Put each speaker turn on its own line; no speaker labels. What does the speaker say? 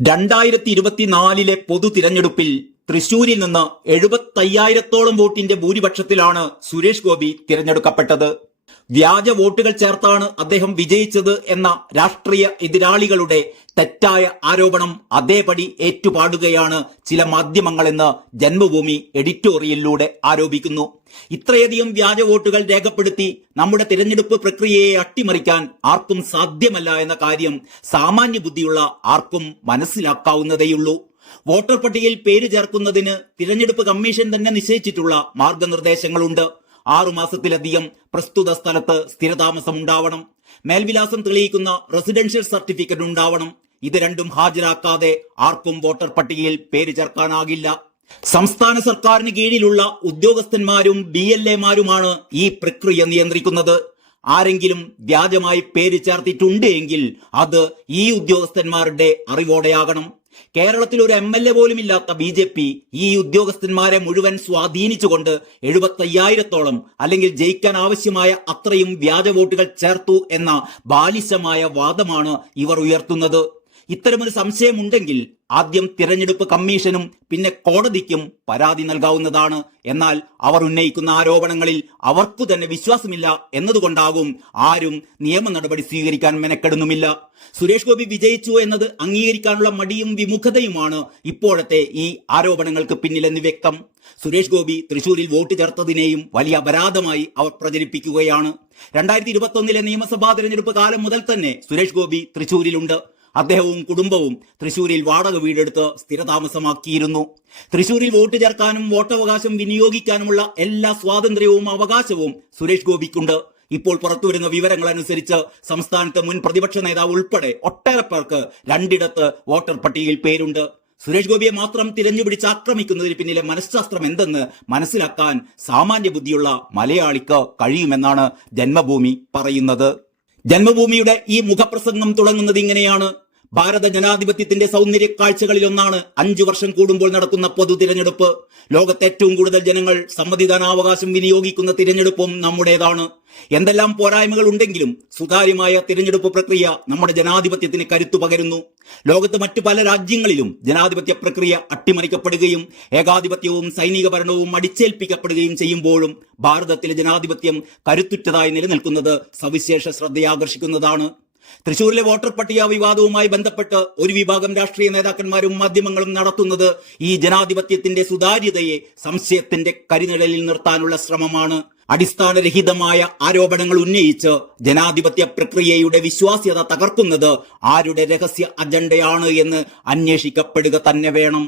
രണ്ടായിരത്തി ഇരുപത്തിനാലിലെ പൊതു തിരഞ്ഞെടുപ്പിൽ തൃശൂരിൽ നിന്ന് എഴുപത്തയ്യായിരത്തോളം വോട്ടിന്റെ ഭൂരിപക്ഷത്തിലാണ് സുരേഷ് ഗോപി തിരഞ്ഞെടുക്കപ്പെട്ടത്. വ്യാജ വോട്ടുകൾ ചേർത്താണ് അദ്ദേഹം വിജയിച്ചത് എന്ന രാഷ്ട്രീയ എതിരാളികളുടെ തെറ്റായ ആരോപണം അതേപടി ഏറ്റുപാടുകയാണ് ചില മാധ്യമങ്ങളെന്ന് ജന്മഭൂമി എഡിറ്റോറിയലിലൂടെ ആരോപിക്കുന്നു. ഇത്രയധികം വ്യാജ വോട്ടുകൾ രേഖപ്പെടുത്തി നമ്മുടെ തിരഞ്ഞെടുപ്പ് പ്രക്രിയയെ അട്ടിമറിക്കാൻ ആർക്കും സാധ്യമല്ല എന്ന കാര്യം സാമാന്യ ബുദ്ധിയുള്ള ആർക്കും മനസ്സിലാക്കാവുന്നതേയുള്ളൂ. വോട്ടർ പട്ടികയിൽ പേര് ചേർക്കുന്നതിന് തിരഞ്ഞെടുപ്പ് കമ്മീഷൻ തന്നെ നിശ്ചയിച്ചിട്ടുള്ള മാർഗനിർദ്ദേശങ്ങളുണ്ട്. ആറുമാസത്തിലധികം പ്രസ്തുത സ്ഥലത്ത് സ്ഥിരതാമസം ഉണ്ടാവണം. മേൽവിലാസം തെളിയിക്കുന്ന റെസിഡൻഷ്യൽ സർട്ടിഫിക്കറ്റ് ഉണ്ടാവണം. ഇത് രണ്ടും ഹാജരാക്കാതെ ആർക്കും വോട്ടർ പട്ടികയിൽ പേര് ചേർക്കാനാകില്ല. സംസ്ഥാന സർക്കാരിന് കീഴിലുള്ള ഉദ്യോഗസ്ഥന്മാരും ബി എൽ എമാരുമാണ് ഈ പ്രക്രിയ നിയന്ത്രിക്കുന്നത്. ആരെങ്കിലും വ്യാജമായി പേര് ചേർത്തിട്ടുണ്ട് എങ്കിൽ അത് ഈ ഉദ്യോഗസ്ഥന്മാരുടെ അറിവോടെയാകണം. കേരളത്തിൽ ഒരു എം എൽ എ പോലും ഇല്ലാത്ത ബി ജെ പി ഈ ഉദ്യോഗസ്ഥന്മാരെ മുഴുവൻ സ്വാധീനിച്ചുകൊണ്ട് എഴുപത്തയ്യായിരത്തോളം അല്ലെങ്കിൽ ജയിക്കാൻ ആവശ്യമായ അത്രയും വ്യാജ വോട്ടുകൾ ചേർത്തു എന്ന ബാലിശമായ വാദമാണ് ഇവർ ഉയർത്തുന്നത്. ഇത്തരമൊരു സംശയമുണ്ടെങ്കിൽ ആദ്യം തിരഞ്ഞെടുപ്പ് കമ്മീഷനും പിന്നെ കോടതിക്കും പരാതി നൽകാവുന്നതാണ്. എന്നാൽ അവർ ഉന്നയിക്കുന്ന ആരോപണങ്ങളിൽ അവർക്കു തന്നെ വിശ്വാസമില്ല എന്നതുകൊണ്ടാകും ആരും നിയമ നടപടി സ്വീകരിക്കാൻ മെനക്കെടുന്നുമില്ല. സുരേഷ് ഗോപി വിജയിച്ചു എന്നത് അംഗീകരിക്കാനുള്ള മടിയും വിമുഖതയുമാണ് ഇപ്പോഴത്തെ ഈ ആരോപണങ്ങൾക്ക് പിന്നിലെന്ന് വ്യക്തം. സുരേഷ് ഗോപി തൃശൂരിൽ വോട്ട് ചേർത്തതിനെയും വലിയ അപരാധമായി അവർ പ്രചരിപ്പിക്കുകയാണ്. രണ്ടായിരത്തി ഇരുപത്തി നിയമസഭാ തിരഞ്ഞെടുപ്പ് കാലം മുതൽ തന്നെ സുരേഷ് ഗോപി തൃശൂരിലുണ്ട്. അദ്ദേഹവും കുടുംബവും തൃശൂരിൽ വാടക വീടെടുത്ത് സ്ഥിരതാമസമാക്കിയിരുന്നു. തൃശൂരിൽ വോട്ട് ചേർക്കാനും വോട്ടവകാശം വിനിയോഗിക്കാനുമുള്ള എല്ലാ സ്വാതന്ത്ര്യവും അവകാശവും സുരേഷ് ഗോപിക്കുണ്ട്. ഇപ്പോൾ പുറത്തുവരുന്ന വിവരങ്ങൾ അനുസരിച്ച് സംസ്ഥാനത്തെ മുൻ പ്രതിപക്ഷ നേതാവ് ഉൾപ്പെടെ ഒട്ടേറെ പേർക്ക് രണ്ടിടത്ത് വോട്ടർ പട്ടികയിൽ പേരുണ്ട്. സുരേഷ് ഗോപിയെ മാത്രം തിരഞ്ഞുപിടിച്ച് ആക്രമിക്കുന്നതിന് പിന്നിലെ മനഃശാസ്ത്രം എന്തെന്ന് മനസ്സിലാക്കാൻ സാമാന്യ ബുദ്ധിയുള്ള മലയാളിക്ക് കഴിയുമെന്നാണ് ജന്മഭൂമി പറയുന്നത്. ജന്മഭൂമിയുടെ ഈ മുഖപ്രസംഗം തുടങ്ങുന്നത് ഇങ്ങനെയാണ്. ഭാരത ജനാധിപത്യത്തിന്റെ സൗന്ദര്യ കാഴ്ചകളിൽ ഒന്നാണ് അഞ്ചു വർഷം കൂടുമ്പോൾ നടക്കുന്ന പൊതു തിരഞ്ഞെടുപ്പ്. ലോകത്തെ ഏറ്റവും കൂടുതൽ ജനങ്ങൾ സമ്മതിദാനാവകാശം വിനിയോഗിക്കുന്ന തിരഞ്ഞെടുപ്പും നമ്മുടേതാണ്. എന്തെല്ലാം പോരായ്മകൾ ഉണ്ടെങ്കിലും സുതാര്യമായ തിരഞ്ഞെടുപ്പ് പ്രക്രിയ നമ്മുടെ ജനാധിപത്യത്തിന് കരുത്തു പകരുന്നു. ലോകത്ത് മറ്റു പല രാജ്യങ്ങളിലും ജനാധിപത്യ പ്രക്രിയ അട്ടിമറിക്കപ്പെടുകയും ഏകാധിപത്യവും സൈനിക ഭരണവും അടിച്ചേൽപ്പിക്കപ്പെടുകയും ചെയ്യുമ്പോഴും ഭാരതത്തിലെ ജനാധിപത്യം കരുത്തുറ്റതായി നിലനിൽക്കുന്നത് സവിശേഷ ശ്രദ്ധയാകർഷിക്കുന്നതാണ്. തൃശൂരിലെ വോട്ടർ പട്ടിക വിവാദവുമായി ബന്ധപ്പെട്ട് ഒരു വിഭാഗം രാഷ്ട്രീയ നേതാക്കന്മാരും മാധ്യമങ്ങളും നടത്തുന്നത് ഈ ജനാധിപത്യത്തിന്റെ സുതാര്യതയെ സംശയത്തിന്റെ കരിനിഴലിൽ നിർത്താനുള്ള ശ്രമമാണ്. അടിസ്ഥാനരഹിതമായ ആരോപണങ്ങൾ ഉന്നയിച്ച് ജനാധിപത്യ പ്രക്രിയയുടെ വിശ്വാസ്യത തകർക്കുന്നത് ആരുടെ രഹസ്യ അജണ്ടയാണ് എന്ന് അന്വേഷിക്കപ്പെടുക തന്നെ വേണം.